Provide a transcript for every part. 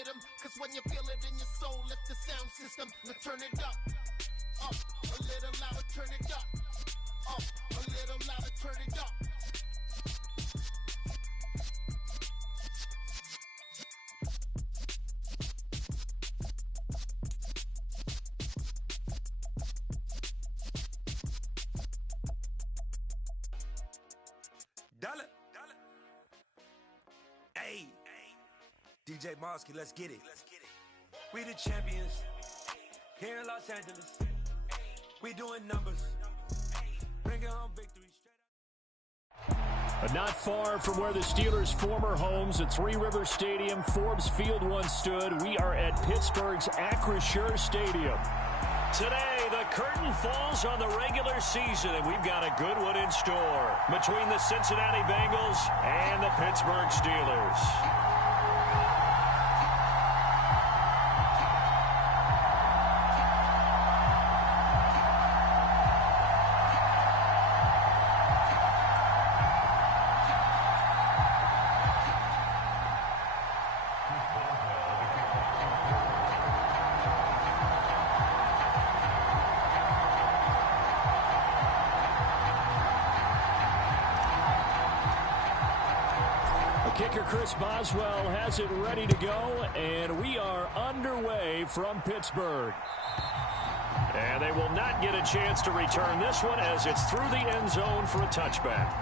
hit him. Cause when you feel it in your soul, lift the sound system. Now turn it up, a little louder, turn it up, a little louder, turn it up. Dollar. Hey, DJ Mosky, let's get it. We the champions here in Los Angeles. We doing numbers. Bring it home victory. Not far from where the Steelers' former homes at Three Rivers Stadium, Forbes Field once stood, we are at Pittsburgh's Acrisure Stadium. Today, the curtain falls on the regular season, and we've got a good one in store between the Cincinnati Bengals and the Pittsburgh Steelers. Kicker Chris Boswell has it ready to go, and we are underway from Pittsburgh. And they will not get a chance to return this one as it's through the end zone for a touchback.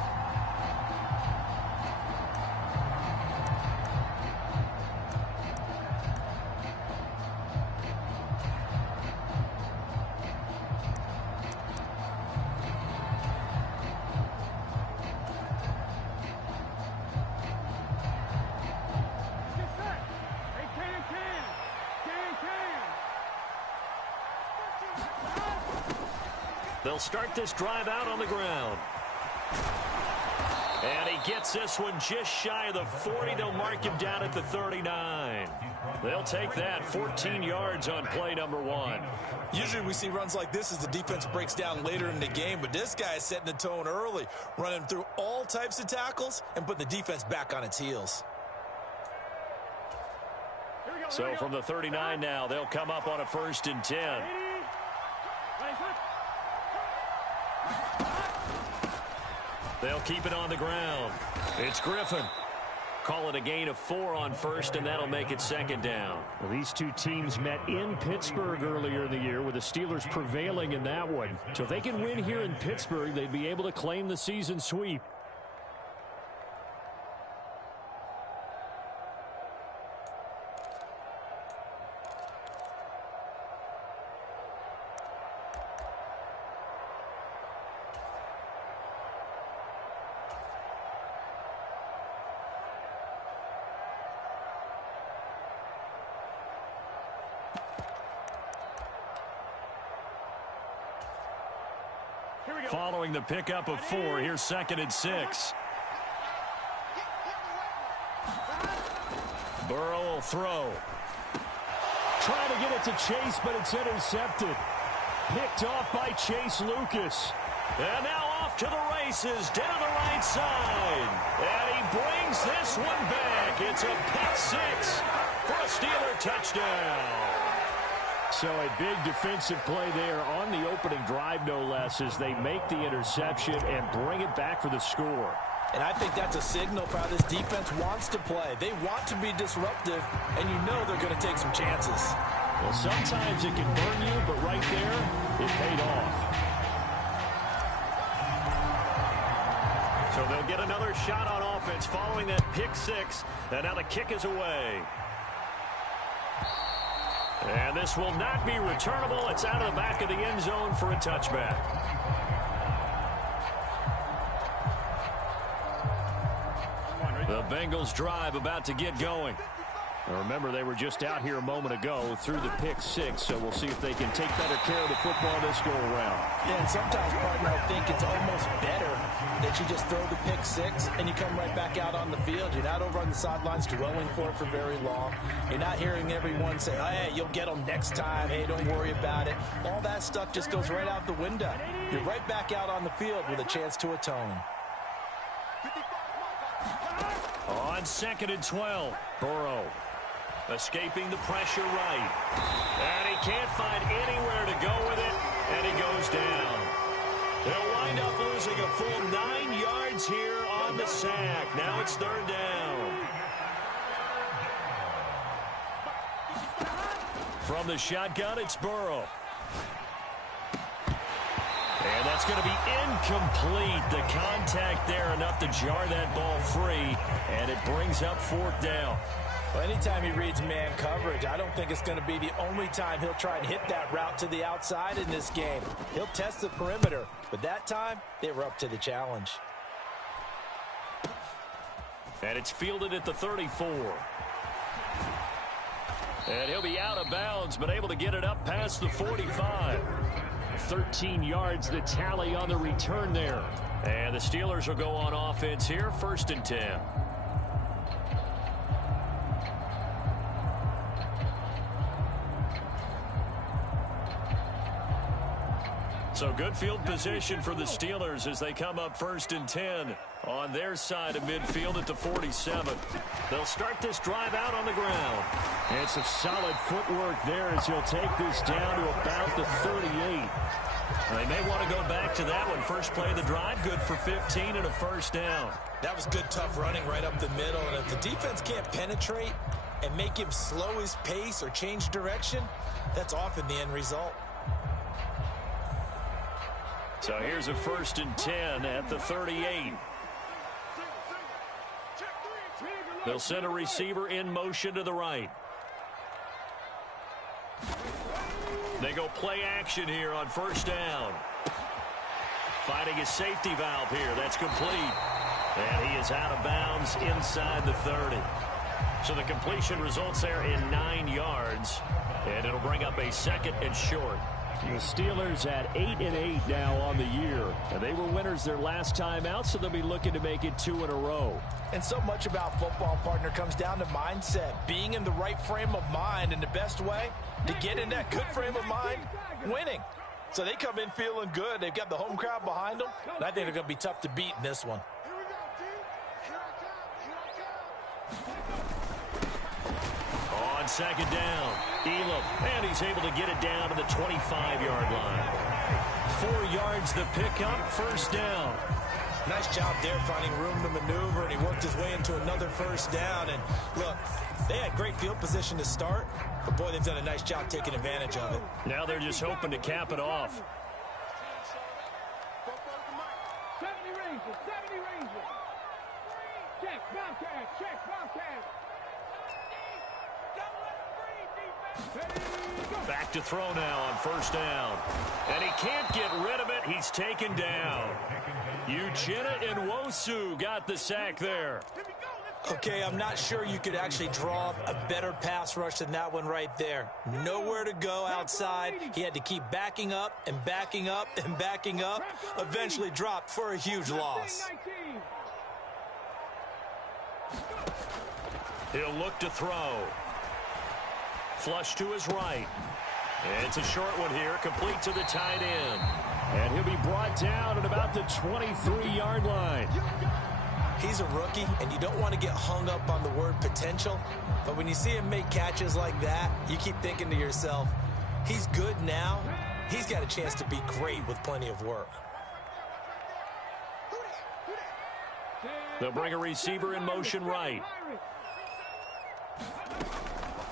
They'll start this drive out on the ground. And he gets this one just shy of the 40. They'll mark him down at the 39. They'll take that 14 yards on play number one. Usually we see runs like this as the defense breaks down later in the game, but this guy is setting the tone early, running through all types of tackles and putting the defense back on its heels. So from the 39 now, they'll come up on a 1st and 10. They'll keep it on the ground. It's Griffin. Call it a gain of 4 on 1st, and that'll make it 2nd down. Well, these two teams met in Pittsburgh earlier in the year, with the Steelers prevailing in that one. So if they can win here in Pittsburgh, they'd be able to claim the season sweep. Following the pickup of 4, here's 2nd and 6. Burrow will throw. Trying to get it to Chase, but it's intercepted. Picked off by Chase Lucas. And now off to the races down the right side. And he brings this one back. It's a pick 6 for a Steeler touchdown. So a big defensive play there on the opening drive, no less, as they make the interception and bring it back for the score. And I think that's a signal for how this defense wants to play. They want to be disruptive, and you know they're going to take some chances. Well, sometimes it can burn you, but right there, it paid off. So they'll get another shot on offense following that pick 6, and now the kick is away. And this will not be returnable. It's out of the back of the end zone for a touchback. The Bengals drive about to get going. Now remember, they were just out here a moment ago through the pick 6, so we'll see if they can take better care of the football this go around. Yeah, and sometimes, partner, I think it's almost better that you just throw the pick 6 and you come right back out on the field. You're not over on the sidelines dwelling for it for very long. You're not hearing everyone say, oh, hey, you'll get them next time. Hey, don't worry about it. All that stuff just goes right out the window. You're right back out on the field with a chance to atone. On 2nd and 12, Burrow. Escaping the pressure right. And he can't find anywhere to go with it, and he goes down. They'll wind up losing a full 9 yards here on the sack. Now it's third down. From the shotgun, it's Burrow. And that's going to be incomplete. The contact there enough to jar that ball free, and it brings up fourth down. Well, anytime he reads man coverage, I don't think it's going to be the only time he'll try and hit that route to the outside in this game. He'll test the perimeter, but that time they were up to the challenge. And it's fielded at the 34. And he'll be out of bounds, but able to get it up past the 45. 13 yards the tally on the return there. And the Steelers will go on offense here, 1st and 10. So good field position for the Steelers as they come up 1st and 10 on their side of midfield at the 47. They'll start this drive out on the ground. It's a solid footwork there as he'll take this down to about the 38. They may want to go back to that one. First play of the drive, good for 15 and a first down. That was good, tough running right up the middle. And if the defense can't penetrate and make him slow his pace or change direction, that's often the end result. So here's a 1st and 10 at the 38. They'll send a receiver in motion to the right. They go play action here on 1st down. Finding a safety valve here. That's complete. And he is out of bounds inside the 30. So the completion results there in 9 yards. And it'll bring up a 2nd and short. The Steelers at 8-8 now on the year. And they were winners their last time out, so they'll be looking to make it 2 in a row. And so much about football, partner, comes down to mindset. Being in the right frame of mind, and the best way to get in that good frame of mind, winning. So they come in feeling good. They've got the home crowd behind them. And I think they're going to be tough to beat in this one. On 2nd down, Elam, and he's able to get it down to the 25-yard line. 4 yards the pickup, 1st down. Nice job there finding room to maneuver, and he worked his way into another 1st down. And look, they had great field position to start, but boy, they've done a nice job taking advantage of it. Now they're just hoping to cap it off. 70 Rangers, 70 Rangers. Check, Bobcat, check, Bobcat. Back to throw now on 1st down. And he can't get rid of it. He's taken down. Uchenna Nwosu got the sack there. Okay, I'm not sure you could actually draw up a better pass rush than that one right there. Nowhere to go outside. He had to keep backing up and backing up and backing up. Eventually dropped for a huge loss. He'll look to throw. Flush to his right. It's a short one here, complete to the tight end. And he'll be brought down at about the 23-yard line. He's a rookie, and you don't want to get hung up on the word potential. But when you see him make catches like that, you keep thinking to yourself, he's good now. He's got a chance to be great with plenty of work. They'll bring a receiver in motion right.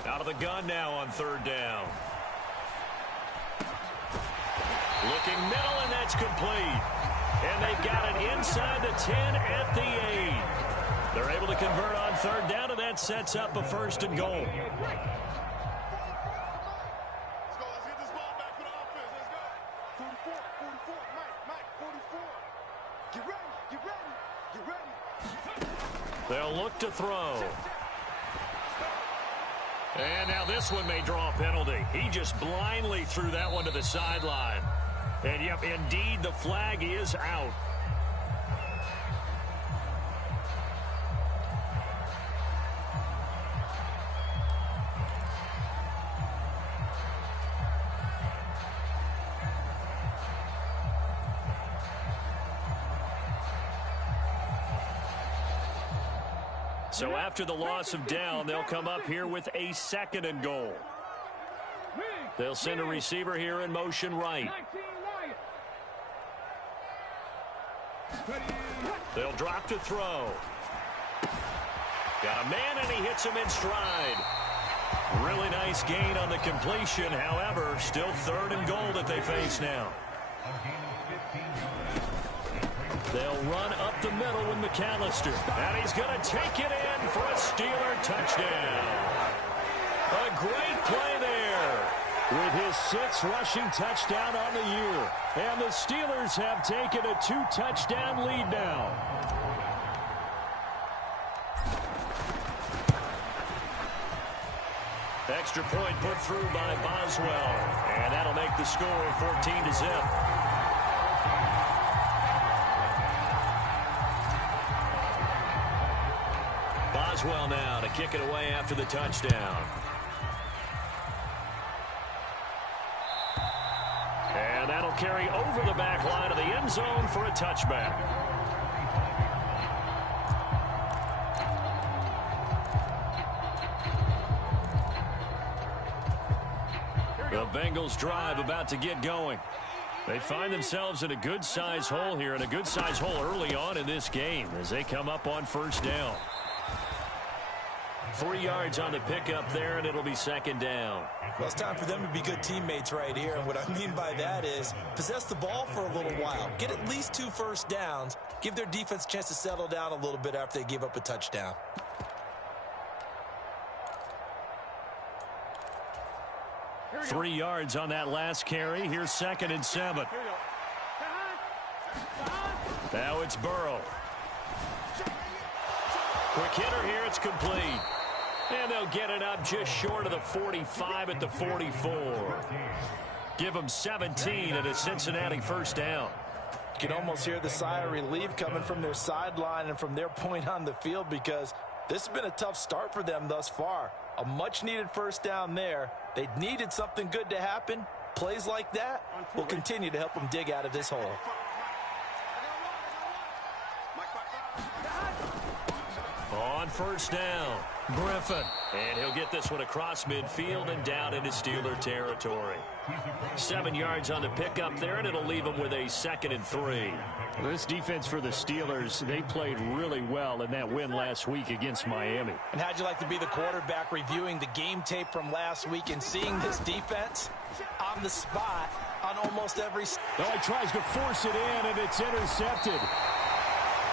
Out of the gun now on 3rd down. Looking middle, and that's complete. And they've got it inside the 10 at the 8. They're able to convert on 3rd down, and that sets up a 1st and goal. Let's go. Let's get this ball back for the offense. Let's go. 44, Mike, 44. Get ready. They'll look to throw. And now this one may draw a penalty. He just blindly threw that one to the sideline. And, yep, indeed, the flag is out. So after the loss of down, they'll come up here with a 2nd and goal. They'll send a receiver here in motion right. They'll drop to throw. Got a man, and he hits him in stride. Really nice gain on the completion. However, still 3rd and goal that they face now. They'll run up the middle with McAllister. And he's going to take it in for a Steeler touchdown. A great play there. With his 6th rushing touchdown on the year. And the Steelers have taken a 2-touchdown lead now. Extra point put through by Boswell. And that'll make the score 14-0. Boswell now to kick it away after the touchdown. And that'll carry over the back line of the end zone for a touchback. The Bengals drive about to get going. They find themselves in a good-sized hole here, and a good-sized hole early on in this game as they come up on 1st down. 3 yards on the pickup there, and it'll be 2nd down. Well, it's time for them to be good teammates right here. And what I mean by that is possess the ball for a little while. Get at least 2 first downs. Give their defense a chance to settle down a little bit after they give up a touchdown. Three yards on that last carry. Here's 2nd and 7. Now it's Burrow. Quick hitter here. It's complete. And they'll get it up just short of the 45 at the 44. Give them 17 at a Cincinnati 1st down. You can almost hear the sigh of relief coming from their sideline and from their point on the field, because this has been a tough start for them thus far. A much-needed 1st down there. They needed something good to happen. Plays like that will continue to help them dig out of this hole. On 1st down, Griffin. And he'll get this one across midfield and down into Steeler territory. 7 yards on the pickup there, and it'll leave them with a 2nd and 3. This defense for the Steelers, they played really well in that win last week against Miami. And how'd you like to be the quarterback reviewing the game tape from last week and seeing this defense on the spot on almost every... Well, he tries to force it in, and it's intercepted.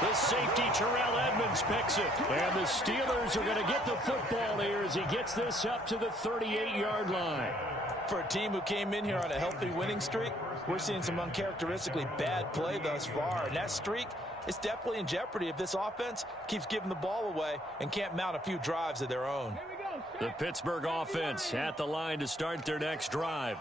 The safety, Terrell Edmonds, picks it. And the Steelers are going to get the football here as he gets this up to the 38-yard line. For a team who came in here on a healthy winning streak, we're seeing some uncharacteristically bad play thus far. And that streak is definitely in jeopardy if this offense keeps giving the ball away and can't mount a few drives of their own. The Pittsburgh offense at the line to start their next drive.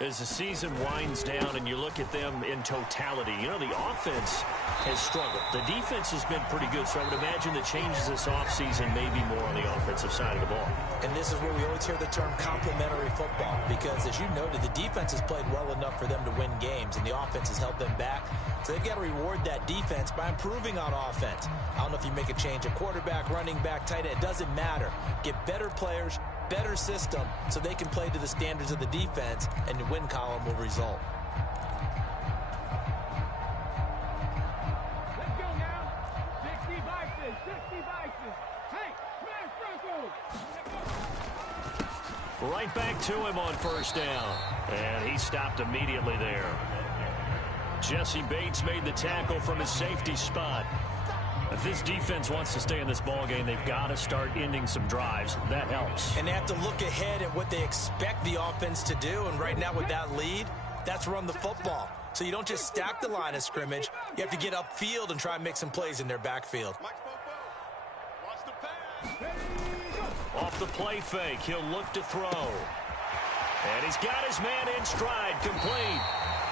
As the season winds down and you look at them in totality, you know, the offense has struggled. The defense has been pretty good, so I would imagine the changes this offseason may be more on the offensive side of the ball. And this is where we always hear the term complementary football, because as you noted, the defense has played well enough for them to win games, and the offense has held them back. So they've got to reward that defense by improving on offense. I don't know if you make a change at quarterback, running back, tight end. It doesn't matter. Get better players, better system, so they can play to the standards of the defense, and the win column will result. Let's go now. 60 vices, 60 vices. Hey, smash Broncos. Right back to him on 1st down. And he stopped immediately there. Jesse Bates made the tackle from his safety spot. If this defense wants to stay in this ballgame, they've got to start ending some drives. That helps. And they have to look ahead at what they expect the offense to do. And right now with that lead, that's run the football. So you don't just stack the line of scrimmage. You have to get upfield and try and make some plays in their backfield. Off the play fake, he'll look to throw. And he's got his man in stride, complete.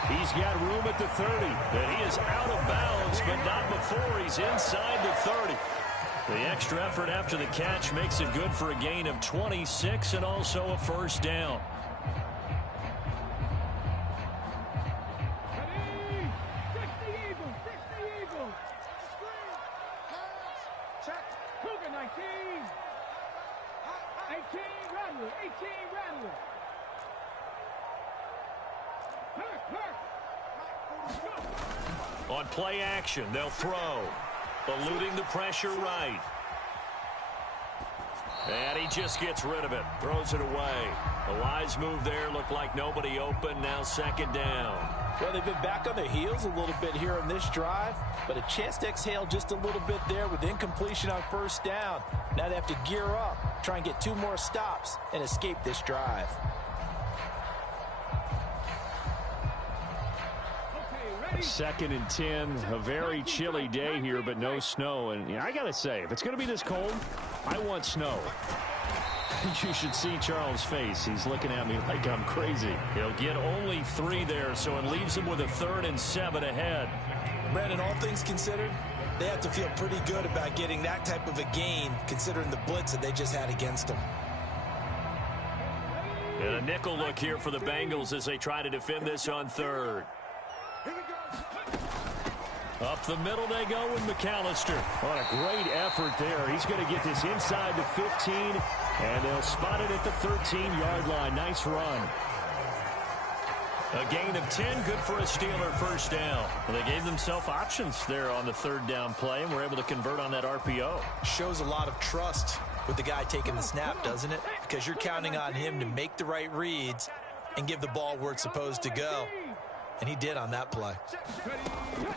He's got room at the 30. And he is out of bounds, but not before he's inside the 30. The extra effort after the catch makes it good for a gain of 26 and also a 1st down. Ready? 60 Eagles, 60 Eagles. Check. Cougar 19. Rattler. 18 Rattler. On play action, they'll throw. Eluding the pressure right. And he just gets rid of it. Throws it away. A wise move there. Looked like nobody open. Now second down. Well, they've been back on their heels a little bit here on this drive, but a chance to exhale just a little bit there with incompletion on first down. Now they have to gear up, try and get 2 more stops, and escape this drive. Second and 10, a very chilly day here, but no snow. And I got to say, if it's going to be this cold, I want snow. You should see Charles' face. He's looking at me like I'm crazy. He'll get only 3 there, so it leaves him with a 3rd and 7 ahead. Brandon, all things considered, they have to feel pretty good about getting that type of a gain, considering the blitz that they just had against them. And a nickel look here for the Bengals as they try to defend this on 3rd. Up the middle they go with McAllister. What a great effort there. He's going to get this inside the 15, and they'll spot it at the 13-yard line. Nice run. A gain of 10, good for a Steeler first down. Well, they gave themselves options there on the 3rd down play, and were able to convert on that RPO. Shows a lot of trust with the guy taking the snap, doesn't it? Because you're counting on him to make the right reads and give the ball where it's supposed to go. And he did on that play.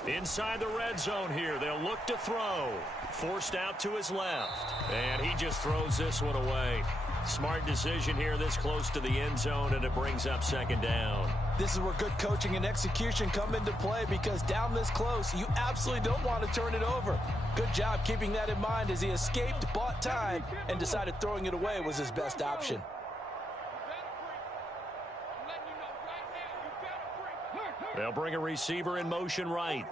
Inside the red zone here. They'll look to throw. Forced out to his left. And he just throws this one away. Smart decision here this close to the end zone, and it brings up second down. This is where good coaching and execution come into play, because down this close, you absolutely don't want to turn it over. Good job keeping that in mind as he escaped, bought time, and decided throwing it away was his best option. They'll bring a receiver in motion right.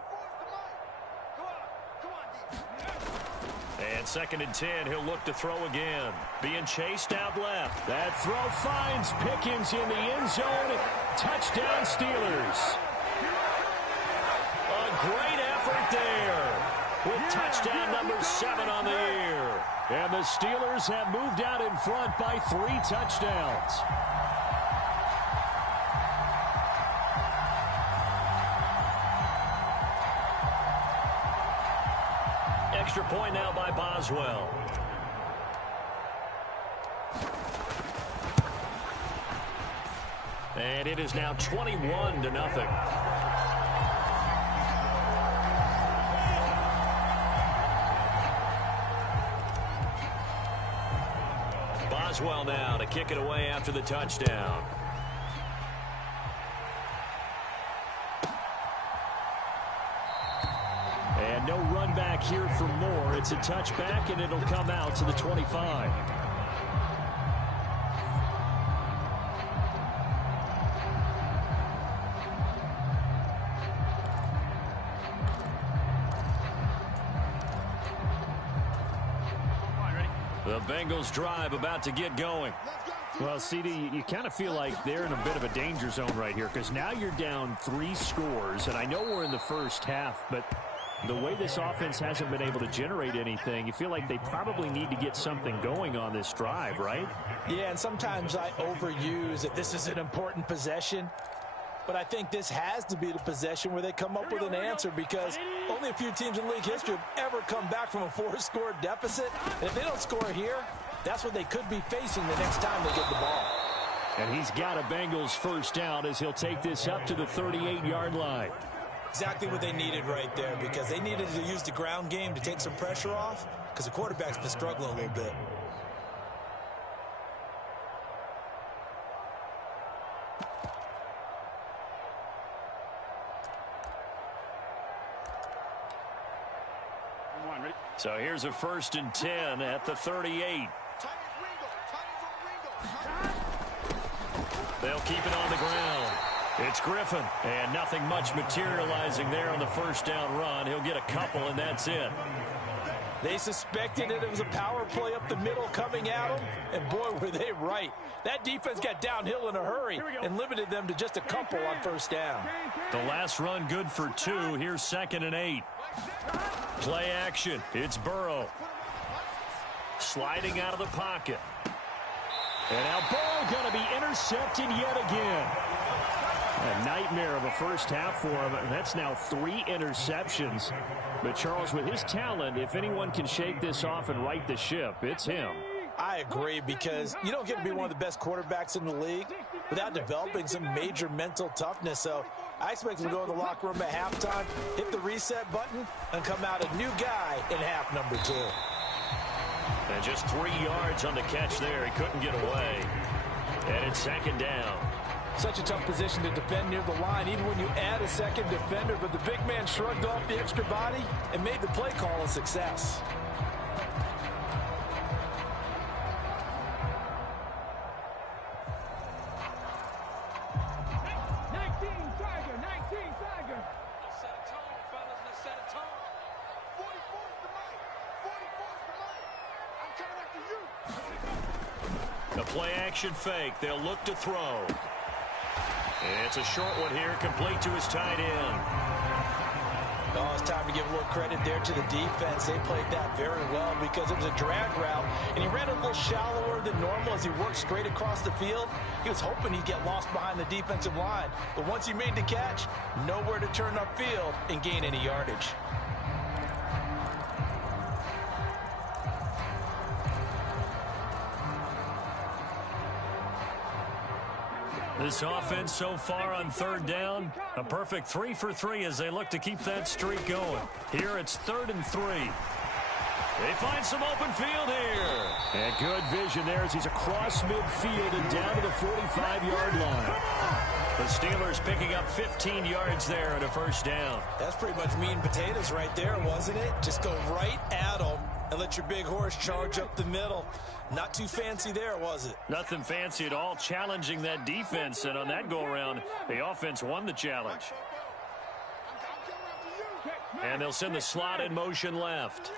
And 2nd and 10, he'll look to throw again. Being chased out left. That throw finds Pickens in the end zone. Touchdown Steelers. A great effort there with touchdown number 7 on the year. And the Steelers have moved out in front by 3 touchdowns. Extra point now by Boswell. And it is now 21-0. Boswell now to kick it away after the touchdown. And no run back here for Moore. It's a touchback, and it'll come out to the 25. The Bengals drive about to get going. Well, CD, you kind of feel like they're in a bit of a danger zone right here, because now you're down 3 scores, and I know we're in the first half, but the way this offense hasn't been able to generate anything, you feel like they probably need to get something going on this drive, right? Yeah, and sometimes I overuse that this is an important possession, but I think this has to be the possession where they come up with an answer, because only a few teams in league history have ever come back from a 4-score deficit. And if they don't score here, that's what they could be facing the next time they get the ball. And he's got a Bengals first down as he'll take this up to the 38-yard line. Exactly what they needed right there, because they needed to use the ground game to take some pressure off, because the quarterback's been struggling a little bit. So here's a 1st and 10 at the 38. They'll keep it on the ground. It's Griffin, and nothing much materializing there on the first down run. He'll get a couple, and that's it. They suspected it was a power play up the middle coming at them, and boy, were they right. That defense got downhill in a hurry and limited them to just a couple on first down. The last run good for 2. Here's 2nd and 8. Play action. It's Burrow. Sliding out of the pocket. And now Burrow going to be intercepted yet again. A nightmare of a first half for him. That's now 3 interceptions. But Charles, with his talent, if anyone can shake this off and right the ship, it's him. I agree, because you don't get to be one of the best quarterbacks in the league without developing some major mental toughness. So I expect him to go in the locker room at halftime, hit the reset button, and come out a new guy in half number 2. And just 3 yards on the catch there. He couldn't get away. And it's second down. Such a tough position to defend near the line, even when you add a second defender. But the big man shrugged off the extra body and made the play call a success. The play action fake. They'll look to throw. And it's a short one here, complete to his tight end. Oh, it's time to give a little credit there to the defense. They played that very well because it was a drag route, and he ran a little shallower than normal as he worked straight across the field. He was hoping he'd get lost behind the defensive line, but once he made the catch, nowhere to turn upfield and gain any yardage. This offense so far on third down, a perfect 3 for 3 as they look to keep that streak going. Here it's 3rd and 3. They find some open field here. And good vision there as he's across midfield and down to the 45-yard line. The Steelers picking up 15 yards there at a first down. That's pretty much meat and potatoes right there, wasn't it? Just go right at them and let your big horse charge up the middle. Not too fancy there, was it? Nothing fancy at all, challenging that defense. And on that go-around, the offense won the challenge. And they'll send the slot in motion left.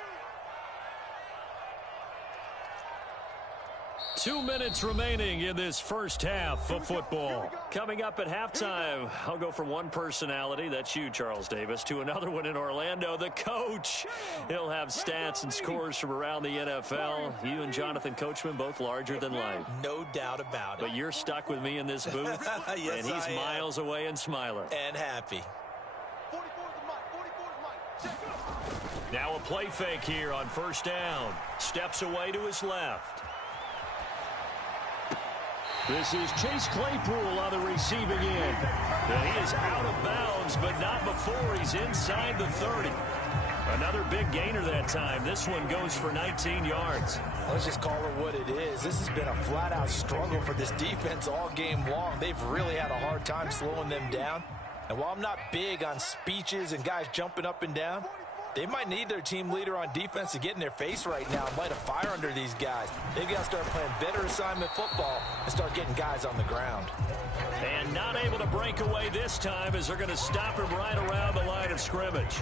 2 minutes remaining in this first half of football. Coming up at halftime, I'll go from one personality, that's you, Charles Davis, to another one in Orlando, the coach. He'll have stats and scores from around the NFL. You and Jonathan Coachman, both larger than life. No doubt about it. But you're stuck with me in this booth, yes, and he's miles away and smiling. And happy. Now a play fake here on first down. Steps away to his left. This is Chase Claypool on the receiving end. And he is out of bounds, but not before he's inside the 30. Another big gainer that time. This one goes for 19 yards. Let's just call it what it is. This has been a flat-out struggle for this defense all game long. They've really had a hard time slowing them down. And while I'm not big on speeches and guys jumping up and down, they might need their team leader on defense to get in their face right now and light a fire under these guys. They've got to start playing better assignment football and start getting guys on the ground. And not able to break away this time as they're going to stop him right around the line of scrimmage.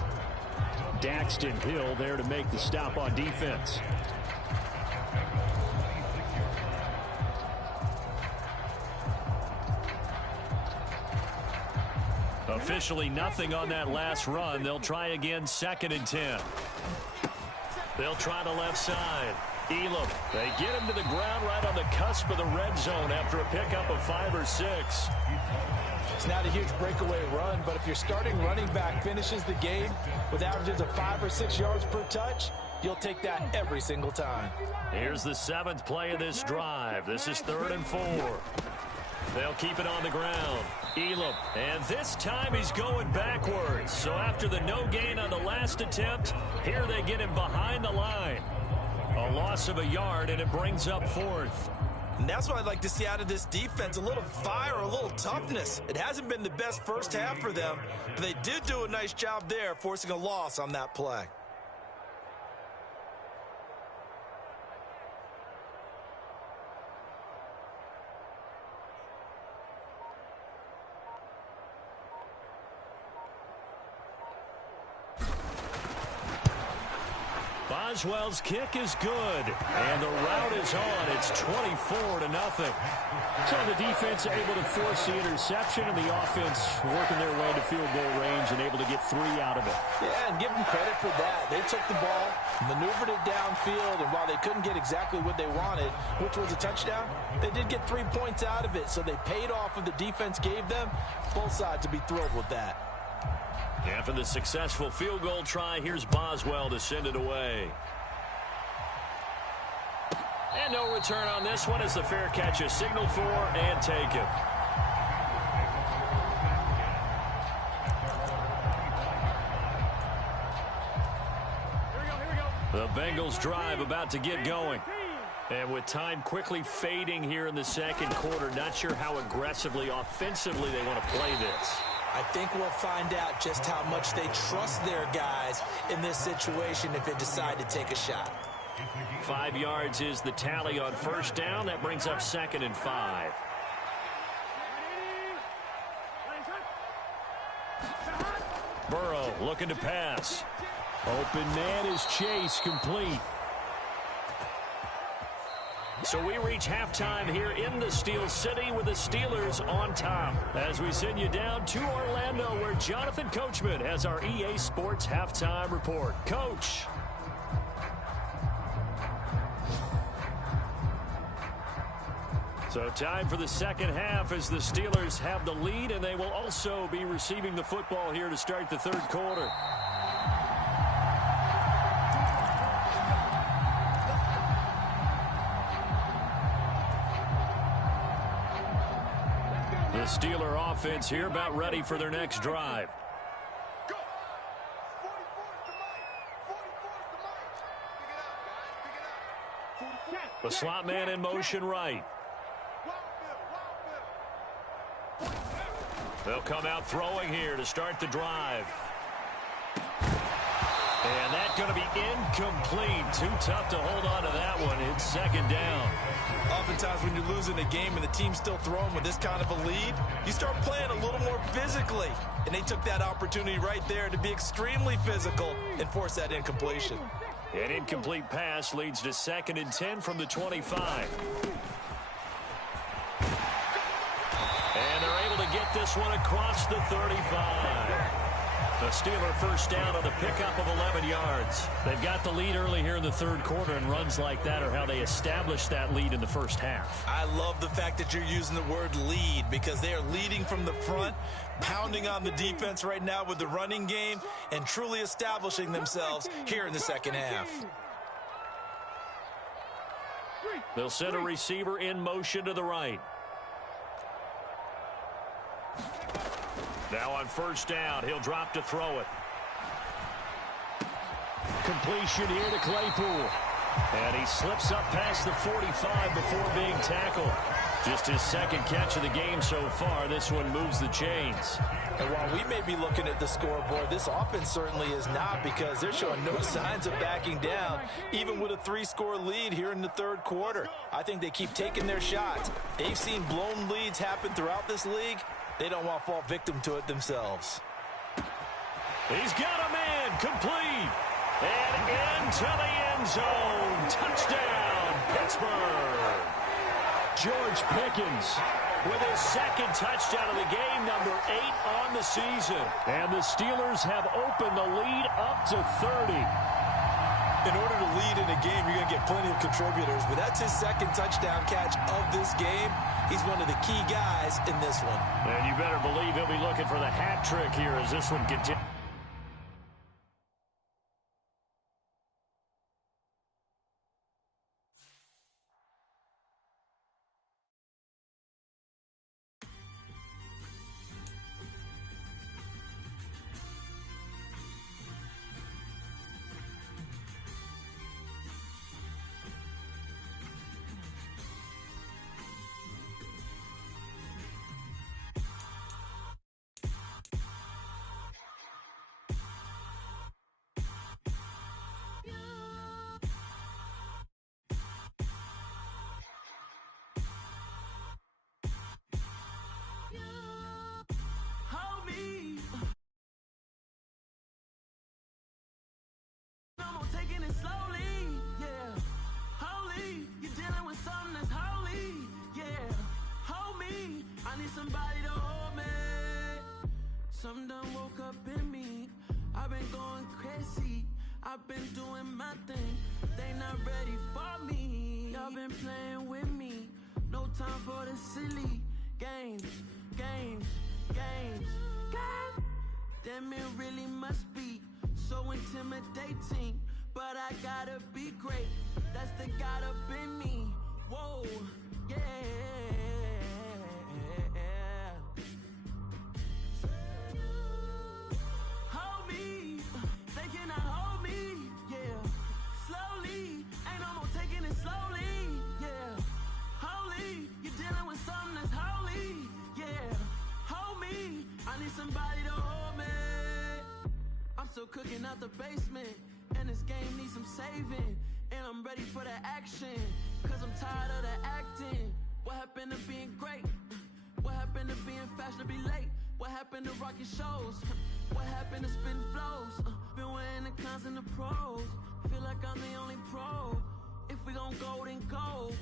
Daxton Hill there to make the stop on defense. Officially nothing on that last run. They'll try again, 2nd and 10. They'll try the left side. Elam, they get him to the ground right on the cusp of the red zone after a pickup of 5 or 6. It's not a huge breakaway run, but if your starting running back finishes the game with averages of 5 or 6 yards per touch, you'll take that every single time. Here's the 7th play of this drive. This is 3rd and 4. They'll keep it on the ground. Elam, and this time he's going backwards. So after the no gain on the last attempt, here they get him behind the line. A loss of a yard, and it brings up 4th. And that's what I'd like to see out of this defense, a little fire, a little toughness. It hasn't been the best first half for them, but they did do a nice job there, forcing a loss on that play. Boswell's kick is good, and the route is goes on. It's 24-0. So the defense able to force the interception, and the offense working their way to field goal range and able to get 3 out of it. Yeah, and give them credit for that. They took the ball, maneuvered it downfield, and while they couldn't get exactly what they wanted, which was a touchdown, they did get 3 points out of it, so they paid off what the defense gave them. Both sides will be thrilled with that. After the successful field goal try, here's Boswell to send it away. And no return on this one as the fair catch is signaled for and taken. The Bengals drive about to get going. And with time quickly fading here in the second quarter, not sure how aggressively, offensively they want to play this. I think we'll find out just how much they trust their guys in this situation if they decide to take a shot. 5 yards is the tally on first down. That brings up 2nd and 5. Burrow looking to pass. Open man is Chase, complete. So we reach halftime here in the Steel City with the Steelers on top. As we send you down to Orlando, where Jonathan Coachman has our EA Sports halftime report. Coach. So time for the second half as the Steelers have the lead, and they will also be receiving the football here to start the third quarter. The Steeler offense here about ready for their next drive. The slot man in motion right. They'll come out throwing here to start the drive. And that's going to be incomplete. Too tough to hold on to that one. It's second down. Oftentimes when you're losing a game and the team's still throwing with this kind of a lead, you start playing a little more physically. And they took that opportunity right there to be extremely physical and force that incompletion. An incomplete pass leads to 2nd and 10 from the 25. And they're able to get this one across the 35. The Steeler first down on the pickup of 11 yards. They've got the lead early here in the third quarter, and runs like that are how they established that lead in the first half. I love the fact that you're using the word lead, because they are leading from the front, pounding on the defense right now with the running game, and truly establishing themselves here in the second half. They'll send a receiver in motion to the right. Now on first down, he'll drop to throw it. Completion here to Claypool. And he slips up past the 45 before being tackled. Just his second catch of the game so far. This one moves the chains. And while we may be looking at the scoreboard, this offense certainly is not, because they're showing no signs of backing down, even with a 3-score lead here in the third quarter. I think they keep taking their shots. They've seen blown leads happen throughout this league. They don't want to fall victim to it themselves. He's got a man, complete. And into the end zone. Touchdown, Pittsburgh. George Pickens with his second touchdown of the game, number 8 on the season. And the Steelers have opened the lead up to 30. In order to lead in a game, you're going to get plenty of contributors, but that's his second touchdown catch of this game. He's one of the key guys in this one. And you better believe he'll be looking for the hat trick here as this one continues. need somebody to hold me. Something done woke up in me. I've been going crazy. I've been doing my thing. They not ready for me. Y'all been playing with me. No time for the silly games. Damn, it really must be so intimidating. But I gotta be great. That's the God up in me. Whoa, yeah. Hold me, they cannot hold me, yeah. Slowly, ain't no more taking it slowly, yeah. Holy, you're dealing with something that's holy, yeah. Hold me, I need somebody to hold me. I'm still cooking out the basement, and this game needs some saving. And I'm ready for the action, cause I'm tired of the acting. What happened to being great? What happened to being fashionably late? What happened to rocking shows? What happened to spitting flows? Been wearing the cons and the pros. Feel like I'm the only pro. If we gon' go, then go.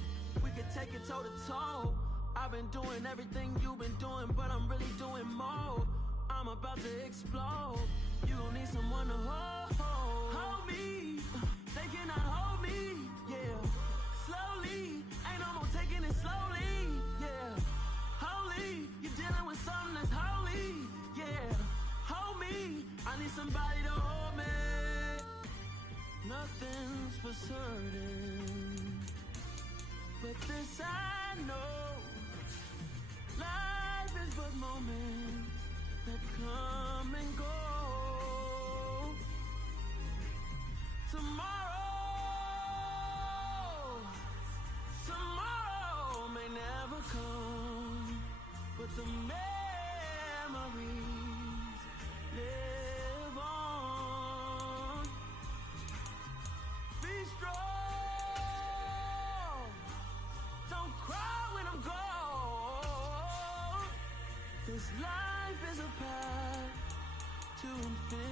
We could take it toe to toe. I've been doing everything you've been doing, but I'm really doing more. I'm about to explode. You gon' need someone to hold me. They cannot hold me, yeah. Slowly, ain't no more taking it slowly, yeah. Holy, you're dealing with something that's holy, yeah. Hold me, I need somebody to hold me. Nothing's for certain, but this I know. Life is but moments that come and go. Tomorrow may never come, but the memories live on. Be strong, don't cry when I'm gone. This life is a path to infinity.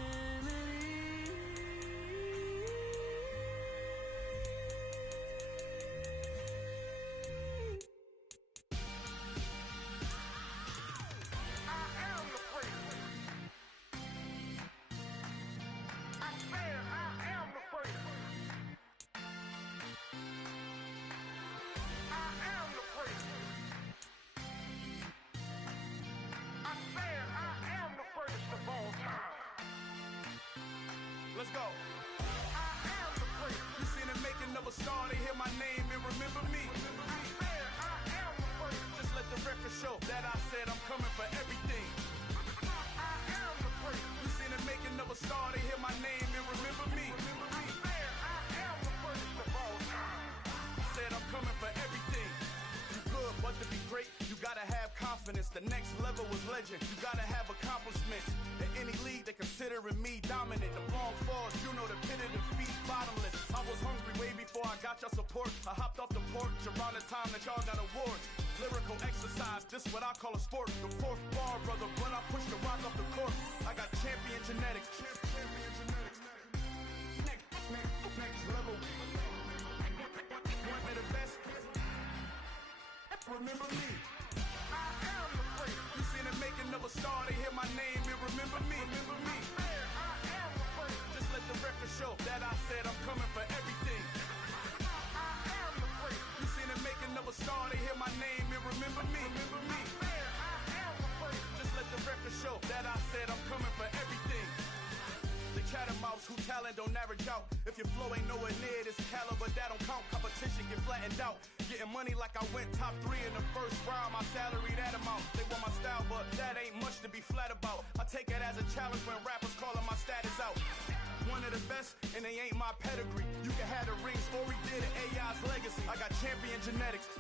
Let's go. I am the great. You seen the making of a star, they hear my name and remember me. I am the great. Just let the record show that I said I'm coming for everything. I am the great. You seen the making of a star, they hear my name and remember me. I am the greatest of all time. Said I'm coming for everything. You good, but to be great, you gotta have confidence. The next level was legend. You gotta have accomplishments. In any league, they considering me dominant. The wrong falls, you know the pit of defeat, bottomless. I was hungry way before I got your support. I hopped off the porch around the time that y'all got awards. Lyrical exercise, this what I call a sport. The fourth bar, brother, when I push the rock off the court. I got champion genetics. Next level. Want me the best? Remember me. I am the great. You seen the making of a star, they hear my name and remember me. Remember me. I am the great. Just let the record show that I said I'm coming for everything. I am the great. You seen the making of a star, they hear my name and remember me. Remember me. I am the great. Just let the record show that I said I'm coming for everything. The chattermouths who talent don't average out. If your flow ain't nowhere near this caliber, that don't count. Competition get flattened out. Getting money like I went top 3 in the first round. My salary that amount. They want my style, but that ain't much to be flat about. I take it as a challenge when rappers calling my status out. One of the best, and they ain't my pedigree. You can have the rings, or we did it, AI's legacy. I got champion genetics,